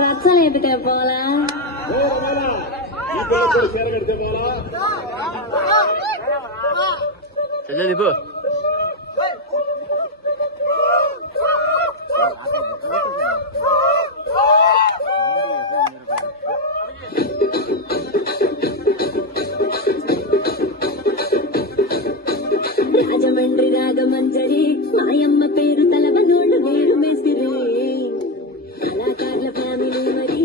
రచ్చలు ఎత్తుకే పోలా చదివు రాజమండ్రి రాగమంజరి మాయమ్మ పేరు తలవనోళ్ళు వేరు మేసిరే కళాకారుల ఫ్యామిలీ మరి